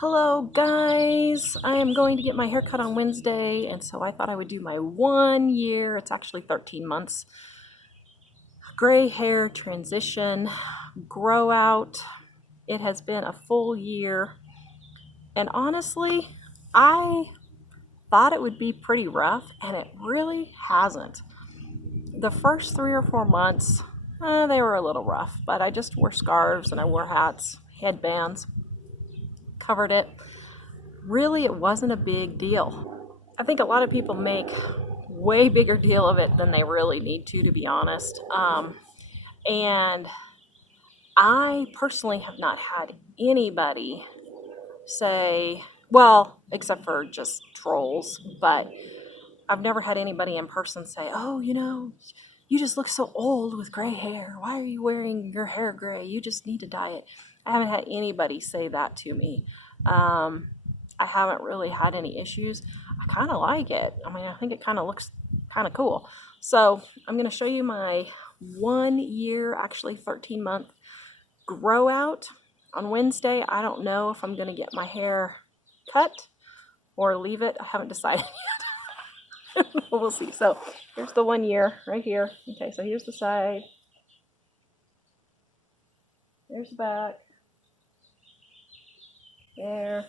Hello guys, I am going to get my hair cut on Wednesday, and so I thought I would do my 1 year, it's actually 13 months, gray hair transition, grow out. It has been a full year, and honestly, I thought it would be pretty rough, and it really hasn't. The first 3 or 4 months, they were a little rough, but I just wore scarves and I wore hats, headbands, covered it. Really, it wasn't a big deal. I think a lot of people make way bigger deal of it than they really need to be honest. And I personally have not had anybody say, well, except for just trolls, but I've never had anybody in person say, oh, you just look so old with gray hair. Why are you wearing your hair gray? You just need to dye it. I haven't had anybody say that to me. I haven't really had any issues. I kind of like it. I mean, I think it kind of looks kind of cool. So I'm going to show you my 1 year, actually 13-month grow out on Wednesday. I don't know if I'm going to get my hair cut or leave it. I haven't decided yet. We'll see. So here's the 1 year right here. Okay, so here's the side. There's the back. There.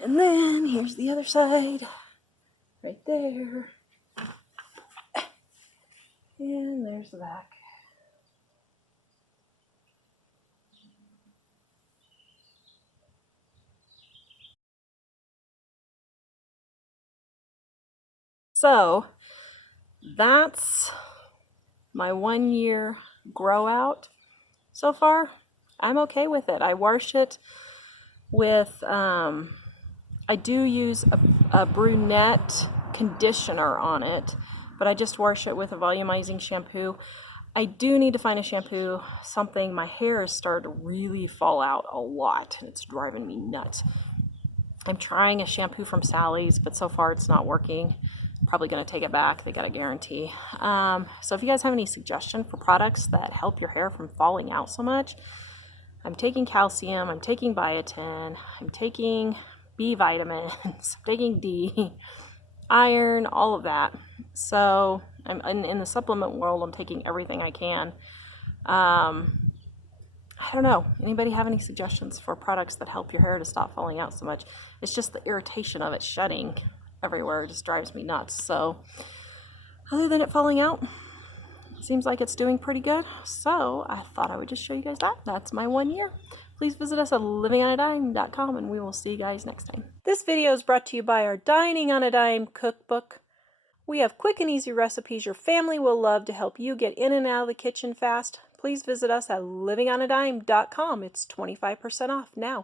And then here's the other side. Right there. And there's the back. So that's my 1 year grow out so far. I'm okay with it. I wash it with, I do use a brunette conditioner on it, but I just wash it with a volumizing shampoo. I do need to find a shampoo, something. My hair has started to really fall out a lot, and it's driving me nuts. I'm trying a shampoo from Sally's, but so far it's not working. Probably going to take it back. They got a guarantee. So if you guys have any suggestion for products that help your hair from falling out so much, I'm taking calcium, I'm taking biotin, I'm taking B vitamins, I'm taking D, iron, all of that. So I'm in the supplement world. I'm taking everything I can. I don't know. Anybody have any suggestions for products that help your hair to stop falling out so much? It's just the irritation of it shedding everywhere. It just drives me nuts. So other than it falling out, seems like it's doing pretty good. So I thought I would just show you guys that. That's my 1 year. Please visit us at livingonadime.com, and we will see you guys next time. This video is brought to you by our Dining on a Dime cookbook. We have quick and easy recipes your family will love to help you get in and out of the kitchen fast. Please visit us at livingonadime.com. It's 25% off now.